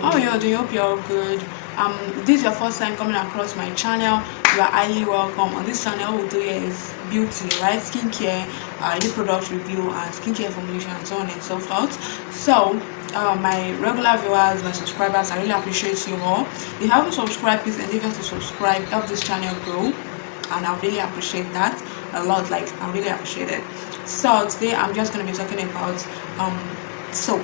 How are you all doing? Hope you're all good. This is your first time coming across my channel. You are highly welcome. On this channel, what we do here is beauty, right? Skincare, new product review, and skincare formulation, and so on and so forth. So, my regular viewers, my subscribers, I really appreciate you all. If you haven't subscribed, please endeavor to subscribe. Help this channel grow, and I really appreciate that a lot. Like, I really appreciate it. So today, I'm just gonna be talking about soap.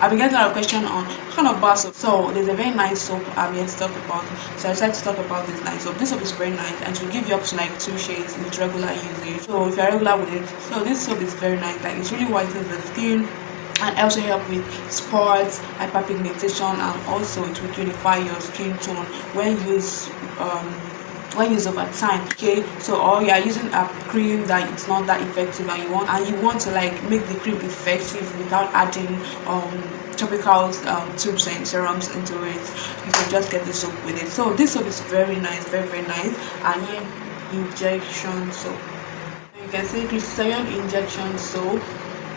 I've been getting a lot of questions on what kind of bar soap. So there's a very nice soap I'm here to talk about. So I decided to talk about this nice soap. This soap is very nice and it will give you up to like 2 shades with regular usage. So if you're regular with it, so this soap is very nice. Like it really whitens the skin and also help with spots, hyperpigmentation, and also it will unify your skin tone when used over time. Okay, so or you are using a cream that it's not that effective and you want to like make the cream effective without adding topical tubes and serums into it, you can just get this soap with it. So this soap is very nice, very nice. And here, injection soap, you can see glycerin injection soap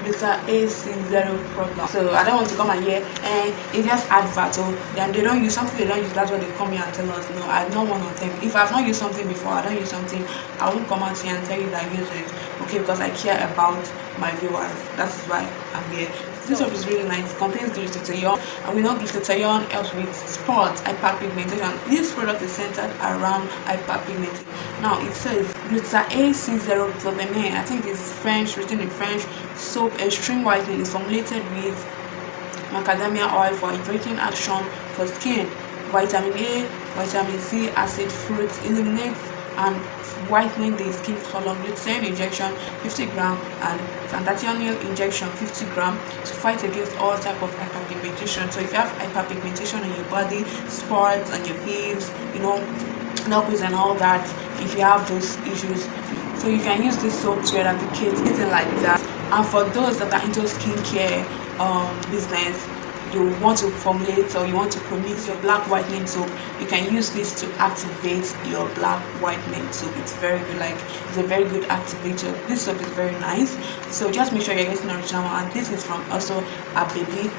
with a AC0 problem. So I don't want to come and hear and it's just advert. So then they don't use something they don't use, that's what they come here and tell us. No, I don't want to tell. If I've not used something before, I don't use something, I won't come out here and tell you that I use it. Okay, because I care about my viewers. That's why I'm here. This soap is really nice. It contains glutathione, and we know glutathione helps with spots, hyperpigmentation. This product is centered around hyperpigmentation. Now it says glutathione C0+. I think it's French, written in French. Soap extreme whitening is formulated with macadamia oil for hydrating action for skin. Vitamin A, vitamin C, acid fruits eliminates and whitening the skin color. Glycerin injection 50 gram and glutathione injection 50 gram to fight against all type of hyperpigmentation. So if you have hyperpigmentation on your body, spots on your face, knuckles and all that, if you have those issues, so you can use this soap to eradicate anything like that. And for those that are into skincare business, you want to formulate or you want to promote your black whitening soap, you can use this to activate your black whitening soap. It's very good, like it's a very good activator. This soap is very nice, so just make sure you're getting the original one. And this is from also Abebi.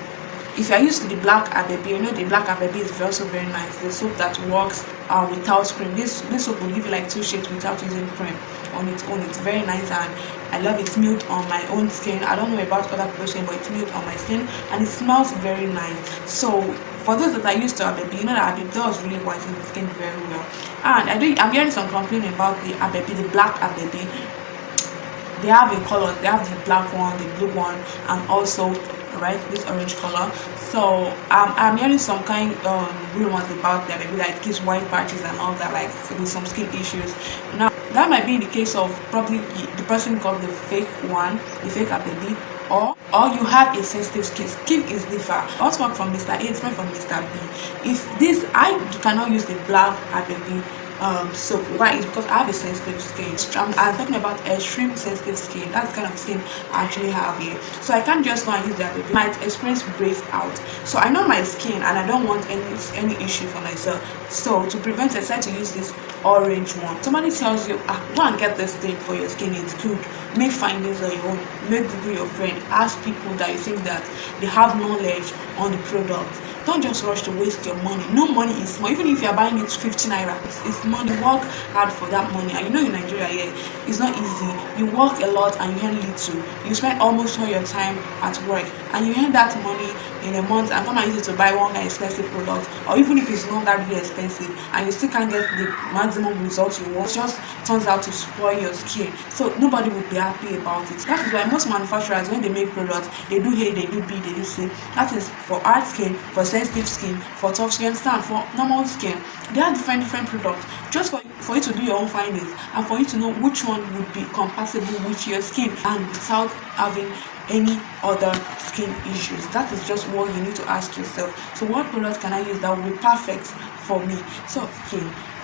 If you're used to the black Abebi, the black Abebi is also very nice. The soap that works without cream. This soap will give you like 2 shades without using cream on its own. It's very nice and I love it. Smooth on my own skin. I don't know about other people's skin, but it's smooth on my skin and it smells very nice. So for those that are used to Abebi, that Abebi does really whiten the skin very well. And I'm hearing some complaint about the Abebi, the black Abebi. They have a color. They have the black one, the blue one, and also this orange color. So I'm hearing some kind rumors about that, maybe like it gives white patches and all that, like with some skin issues. Now that might be the case of probably the person got the fake one, the fake Abebi, or you have a sensitive skin. Skin is different. Also work from Mr. A, different from Mr. B. If this, I cannot use the black Abebi soap. Why? It's because I have a sensitive skin. I'm talking about extreme sensitive skin. That's the kind of skin I actually have here. So I can't just go and use that. I might experience breakout. So I know my skin and I don't want any issue for myself. So to prevent it, I decided to use this orange one. Somebody tells you, go and get this thing for your skin, it's good. Make findings on your own. Make Google your friend. Ask people that you think that they have knowledge on the product. Don't just rush to waste your money. No money is small. Even if you're buying it 50 naira, it's money. Work hard for that money. And in Nigeria here, it's not easy. You work a lot and you earn little. You spend almost all your time at work and you earn that money in a month and come and use it to buy one expensive product, or even if it's not that really expensive and you still can't get the maximum results you want, it just turns out to spoil your skin. So nobody would be happy about it. That is why most manufacturers, when they make products, they do A, they do B, they do C. That is for hard skin, for sensitive skin, for tough skin, for normal skin. They are different products just for you to do your own findings and for you to know which one would be compatible with your skin and without having any other skin issues. That is just what you need to ask yourself. So what product can I use that will be perfect for me? So okay,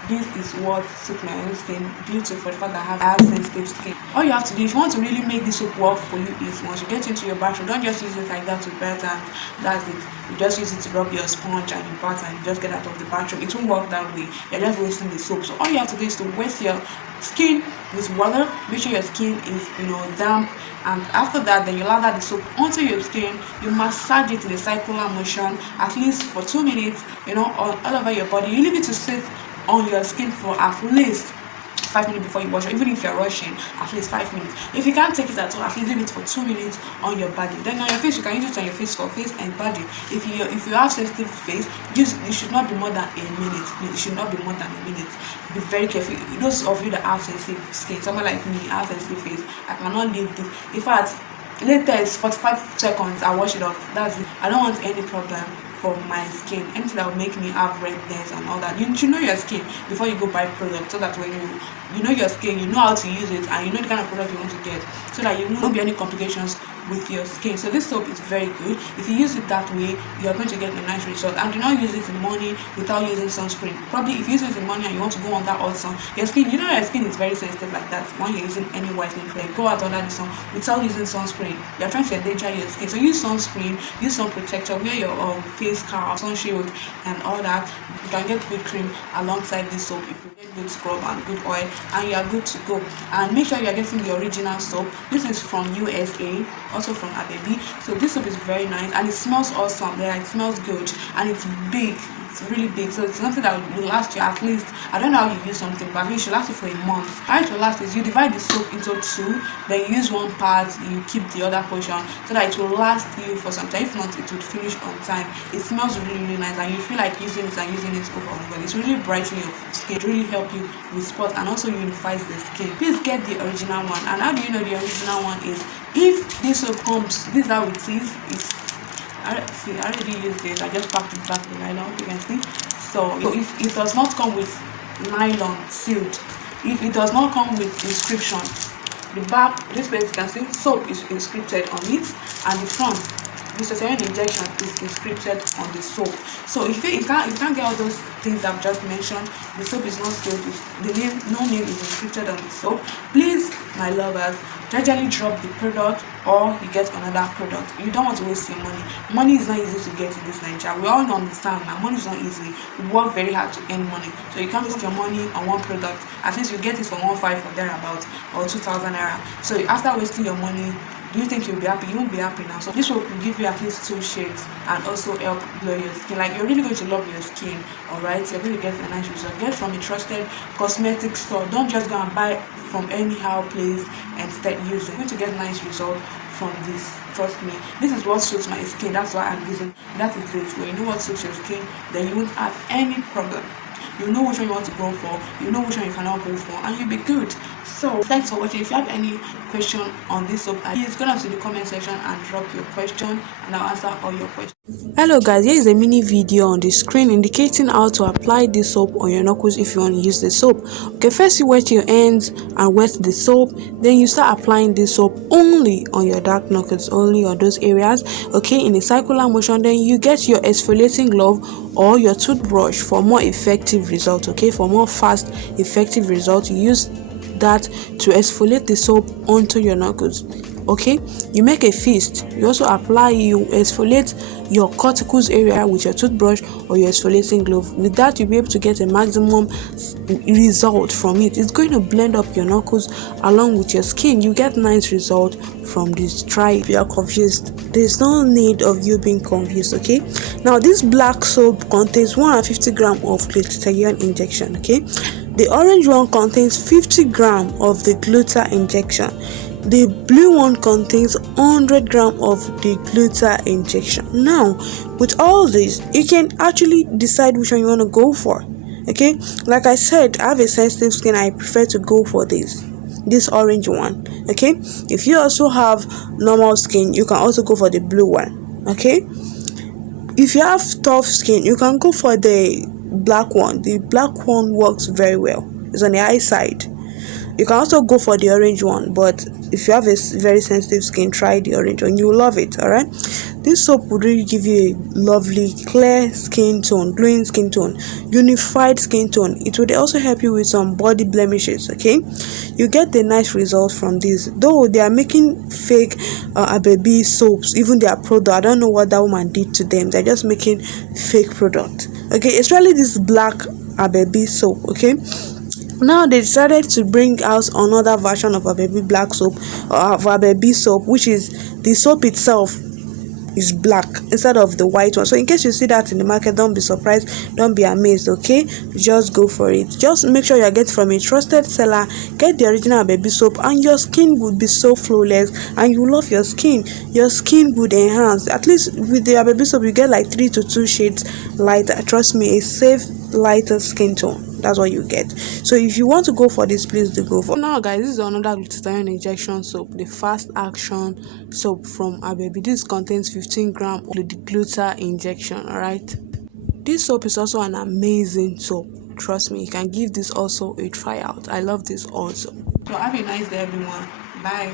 this is what suits my own skin due to for the fact that I have sensitive skin. All you have to do if you want to really make this soap work for you is once you get into your bathroom, don't just use it like that to bath and that's it. You just use it to rub your sponge and you bath and you just get out of the bathroom. It won't work that way. You're just wasting the soap. So all you have to do is to wet your skin with water. Make sure your skin is damp, and after that then you lather the soap onto your skin. You massage it in a circular motion at least for 2 minutes, all over your body. You leave it to sit on your skin for at least 5 minutes before you wash, or even if you're rushing, at least 5 minutes. If you can't take it at all, at least leave it for 2 minutes on your body. Then on your face, you can use it on your face for face and body. If you have sensitive face, it should not be more than a minute. It should not be more than a minute. Be very careful. Those of you that have sensitive skin, someone like me, have sensitive face, I cannot leave this. In fact, latest 45 seconds, I wash it off. That's it. I don't want any problem for my skin, anything that will make me have redness and all that. You should know your skin before you go buy product, so that when you know your skin, you know how to use it, and you know the kind of product you want to get, so that you won't be any complications with your skin. So this soap is very good. If you use it that way, you are going to get a nice result. And do not use it in the morning without using sunscreen. Probably if you use it in the morning and you want to go under hot sun, your skin is very sensitive like that. When you're using any whitening cream, go out under the sun without using sunscreen. You're trying to endanger your skin. So use sunscreen, use sun protector, wear your face cap, sun shield and all that. You can get good cream alongside this soap. If you get good scrub and good oil, and you are good to go. And make sure you are getting the original soap. This is from USA, also from Abebi. So this soap is very nice and it smells awesome. It smells good and it's big. It's really big, so it's something that will last you at least, I don't know how you use something, but it should last you for a month. How it will last is you divide the soap into two, then you use one part, you keep the other portion, so that it will last you for some time. If not, it would finish on time. It smells really nice and you feel like using it over and over. It's really brightening your skin, it really help you with spots and also unifies the skin. Please get the original one. And how do you know the original one is if this soap comes, this is how it is. I already used it. I just packed it back in nylon, you can see. So if it does not come with nylon sealed, if it does not come with inscription, the back, this place you can see soap is inscripted on it, and the front, the cesarean injection is inscripted on the soap. So if you can't get all those things I've just mentioned, the soap is not sealed, no name is inscripted on the soap, please, my lovers, gradually drop the product or you get another product. You don't want to waste your money. Money is not easy to get in this Nigeria. We all understand that money is not easy. We work very hard to earn money. So you can't waste your money on one product. At least you get it for 1,500 or thereabout, or 2,000 naira. So after wasting your money, do you think you'll be happy? You won't be happy now. So this will give you at least 2 shades and also help glow your skin. Like, you're really going to love your skin, alright? You're going to get a nice result. Get from a trusted cosmetic store. Don't just go and buy from anyhow place and start using. You're going to get a nice result from this. Trust me, this is what suits my skin. That's why I'm using. That is it. When you know what suits your skin, then you won't have any problem. You know which one you want to go for, you know which one you cannot go for, and you'll be good. So thanks for watching. If you have any question on this soap, please go down to the comment section and drop your question and I'll answer all your questions. Hello guys, here is a mini video on the screen indicating how to apply this soap on your knuckles if you want to use the soap. Okay, first you wet your hands and wet the soap, then you start applying this soap only on your dark knuckles, only on those areas, okay, in a circular motion. Then you get your exfoliating glove or your toothbrush for more effective results, okay, for more fast effective results. You use that to exfoliate the soap onto your knuckles. Okay, you make a fist. You also you exfoliate your cuticles area with your toothbrush or your exfoliating glove. With that, you'll be able to get a maximum result from it. It's going to blend up your knuckles along with your skin. You get nice result from this. Try. If you are confused, there's no need of you being confused. Okay, now this black soap contains 150 grams of glutathione injection. Okay, the orange one contains 50 grams of the gluta injection. The blue one contains 100 grams of the gluta injection. Now, with all this, you can actually decide which one you want to go for. Okay, like I said, I have a sensitive skin. I prefer to go for this orange one. Okay, if you also have normal skin, you can also go for the blue one. Okay, if you have tough skin, you can go for the black one. The black one works very well. It's on the high side. You can also go for the orange one, but if you have a very sensitive skin, try the orange one. You will love it. All right, This soap would really give you a lovely clear skin tone, glowing skin tone, unified skin tone. It would also help you with some body blemishes. Okay, you get the nice results from this. Though they are making fake baby soaps, even their product, I don't know what that woman did to them. They're just making fake product. Okay, especially this black baby soap. Okay, now they decided to bring out another version of a baby black soap, or of a baby soap, which is the soap itself is black instead of the white one. So in case you see that in the market, don't be surprised, don't be amazed. Okay, just go for it. Just make sure you get from a trusted seller. Get the original baby soap, and your skin would be so flawless, and you love your skin. Your skin would enhance. At least with the baby soap, you get like 3 to 2 shades lighter. Trust me, a safe lighter skin tone. That's what you get. So if you want to go for this, please do go for. Now guys, this is another glutathione injection soap, the fast action soap from Abebi. This contains 15 grams of the gluta injection. All right, this soap is also an amazing soap. Trust me, you can give this also a try out. I love this also. So have a nice day everyone. Bye.